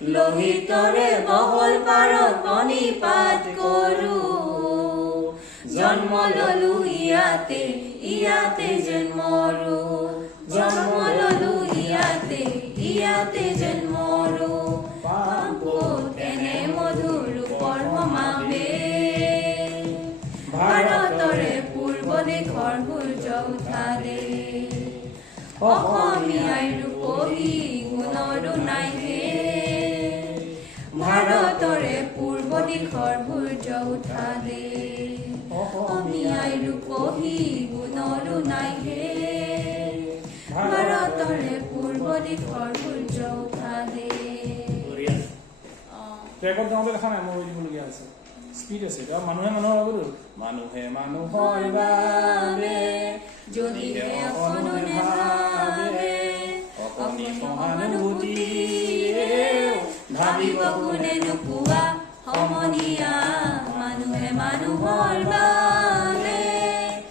লোহিতৰে বহল পাৰত কণিপাত কৰো জন্ম ললো ইয়াতে ইয়াতে যেন মৰো জন্ম ললো ইয়াতে যেন মৰো এনে মধুৰ ৰূপৰ সমাবেশ ভাৰতৰে পূৰ্ব দেশৰ সূৰ্য উঠা দেশ অসমীয়াই ৰূপহী গুণৰো নাই হে ভাৰতৰে পূৰ্ব দিশৰ সূৰ্য উঠা দেশ অসমীয়াই ৰূপহী গুণৰো নাই হে ভাৰতৰে পূৰ্ব দিশৰ সূৰ্য উঠা দেশ ট্ৰেকত গাওঁতে দেখা নাই মই দিবলগীয়া আছে স্পীড আছে মানুহে মানুহৰ আগত মানুহে মানুহৰ বাবে যদিহে অকণো নেভাবে অকণি সহানুভূতিৰে ভাবিব কোনে নোপোৱা সমনীয়া মানুহে মানুহৰ বাবে